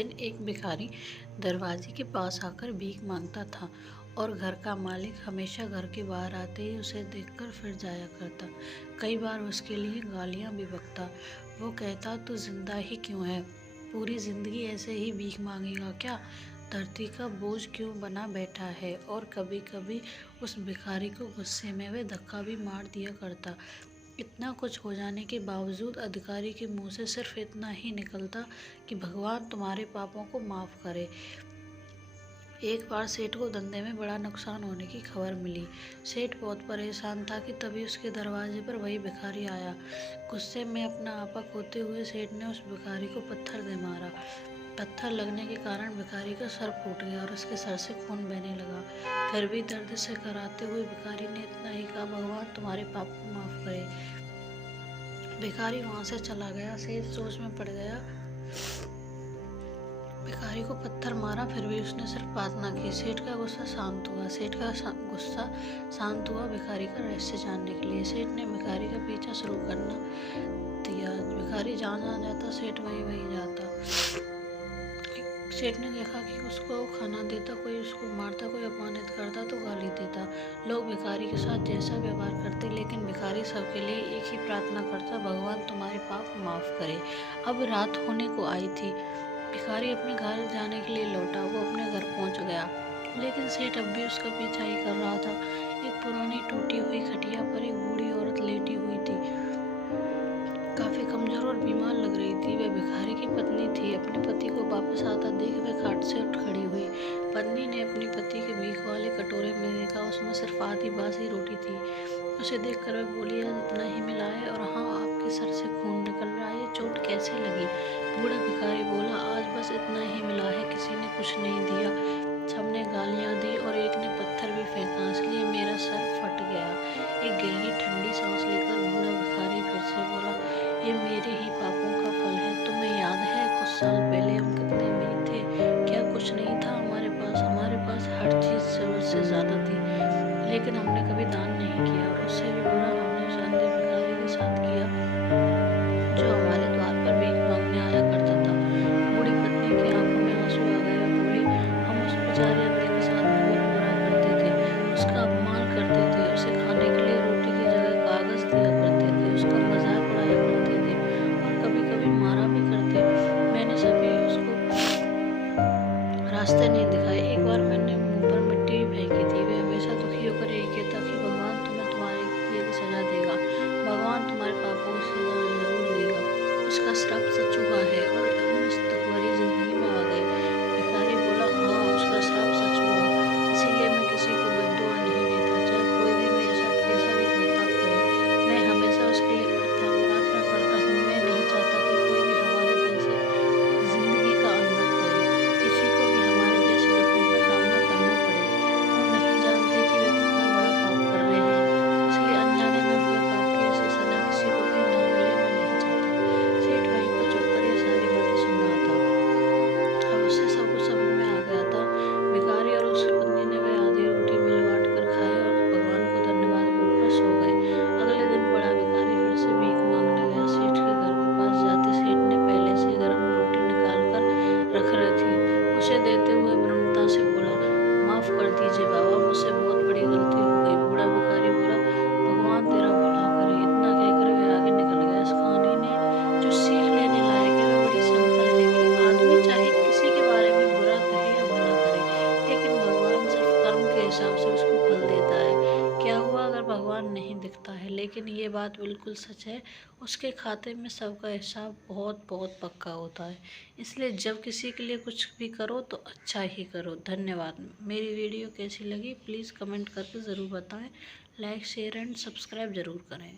दिन एक भिखारी दरवाजे के पास आकर भीख मांगता था और घर का मालिक हमेशा घर के बाहर आते ही उसे देखकर फिर जाया करता। कई बार उसके लिए गालियां भी बकता। वो कहता, तू जिंदा ही क्यों है? पूरी जिंदगी ऐसे ही भीख मांगेगा क्या? धरती का बोझ क्यों बना बैठा है? और कभी कभी उस भिखारी को गुस्से में वे धक्का भी मार दिया करता। इतना कुछ हो जाने के बावजूद अधिकारी के मुंह से सिर्फ इतना ही निकलता कि भगवान तुम्हारे पापों को माफ़ करे। एक बार सेठ को धंधे में बड़ा नुकसान होने की खबर मिली। सेठ बहुत परेशान था कि तभी उसके दरवाजे पर वही भिखारी आया। गुस्से में अपना आपा खोते हुए सेठ ने उस भिखारी को पत्थर दे मारा। पत्थर लगने के कारण भिखारी का सर फूट गया और उसके सर से खून बहने लगा। फिर भी दर्द से कराते हुए भिखारी ने इतना ही कहा, भगवान तुम्हारे पाप को माफ़ करे। भिखारी वहां से चला गया। सेठ सोच में पड़ गया। भिखारी को पत्थर मारा, फिर भी उसने सिर्फ प्रार्थना की। सेठ का गुस्सा शांत हुआ भिखारी का रहस्य जानने के लिए। सेठ ने भिखारी का पीछा शुरू करना दिया। भिखारी जहाँ जाता सेठ वहीं जाता। सेठ ने देखा कि उसको खाना देता, कोई उसको मारता, कोई अपमानित करता तो गाली देता। लोग भिखारी के साथ जैसा व्यवहार करते, लेकिन भिखारी सबके लिए एक ही प्रार्थना करता, भगवान तुम्हारे पाप माफ़ करे। अब रात होने को आई थी। भिखारी अपने घर जाने के लिए लौटा। वो अपने घर पहुंच गया, लेकिन सेठ अब भी उसका पीछा ही कर रहा था। एक पुरानी टूटी हुई खटिया पर एक बूढ़ी औरत लेटी हुई थी। काफी कमजोर और बीमार लग रही थी। वह भिखारी की पत्नी थी। अपने पति को वापस आता देख वह खाट से उठ खड़ी हुई। पत्नी ने अपने पति के भीख वाले कटोरे में देखा, उसमें सिर्फ आधी बासी रोटी थी। उसे देखकर वह बोली, आज इतना ही मिला है और हाँ, आपके सर से खून निकल रहा है, ये चोट कैसे लगी? बूढ़ा भिखारी बोला, आज बस इतना ही मिला है, किसी ने कुछ नहीं दिया। सबने गालियां दी और एक ने पत्थर भी फेंका, इसलिए मेरा सर फट गया। एक गहरी ठंडी सांस लेकर बूढ़ा भिखारी फिर से बोला, ये मेरे ही पापों का फल है। तुम्हें याद है कुछ साल पहले हम कितने अमीर थे? क्या कुछ नहीं था हमारे पास हर चीज जरूरत से ज्यादा थी, लेकिन हमने कभी दान नहीं किया। और उससे भी बुरा हमने उस अंधे भिखारी के साथ किया जो हमारे द्वार पर भीख मांगने आया करता था। बूढ़ी पत्नी की आंखों में आंसू आ गए। बोली, हम उस बेचारे अंधे के साथ बहुत बुरा करते थे, उसका अपमान करते थे, उसे खाने के लिए रोटी की जगह कागज दिया करते थे, उसका मजाक उड़ाया करते थे और कभी कभी मारा भी करते। मैंने सभी उसको रास्ते नहीं दिखाए। एक बार मैंने मुंह पर मिट्टी भी फेंकी थी। वह हमेशा दुखी होकर यही कहता कि भगवान तुम्हें तुम्हारे किए की सजा देगा, भगवान तुम्हारे पापों की सजा जरूर देगा। उसका श्राप सच हुआ है और हम इस दुखभरी जिंदगी में आ गए। भिखारी बोला, हाँ, उसका श्राप सच हुआ, इसीलिए मैं किसी को बद्दुआ नहीं देता, चाहे कोई भी मेरे साथ कैसा भी बर्ताव करे। मैं हमेशा उसके लिए प्रार्थना करता हूँ। मैं नहीं चाहता कि कोई भी हमारे जैसे जिंदगी का अनुभव करे, किसी को भी हमारे जैसे दुखों का सामना करना पड़े। हम नहीं जानते कि वे कितना बड़ा पाप कर रहे हैं, इसलिए अनजाने में हुए पाप की ऐसी सजा किसी को भी ना मिले, मैं नहीं चाहता। सेठ वहीं पर चुप कर ये सारी बातें सुन रहा था। अब उससे सब कुछ समझ में आ गया था। भिखारी और उसकी पत्नी ने वह आधी रोटी मिल बांट कर खाई और भगवान को धन्यवाद बोलकर सो गए। अगले दिन बड़ा भिखारी फिर से भीख मांगने गया। सेठ के घर के पास जाते सेठ ने पहले से गर्म रोटी निकाल कर रख रही थी। उसे देते हुए विनम्रता से बोला, माफ कर दीजिए बाबा, मुझसे बहुत बड़ी गलती हो गई। बूढ़ा भिखारी बोला, भगवान तेरा भला करे। इतना कहकर वे आगे निकल गया। इस कहानी ने जो सीख लेने लायक है वो बड़ी सिंपल है कि आदमी चाहे किसी के बारे में बुरा कहे या भला करे, लेकिन भगवान सिर्फ कर्म के हिसाब से उसको फल देता है। क्या हुआ अगर भगवान नहीं दिखता है? लेकिन ये बात बिल्कुल सच है, उसके खाते में सबका हिसाब बहुत बहुत पक्का होता है। इसलिए जब किसी के लिए कुछ भी करो तो अच्छा ही करो। धन्यवाद। मेरी वीडियो कैसी लगी प्लीज़ कमेंट करके ज़रूर बताएं। लाइक, शेयर एंड सब्सक्राइब ज़रूर करें।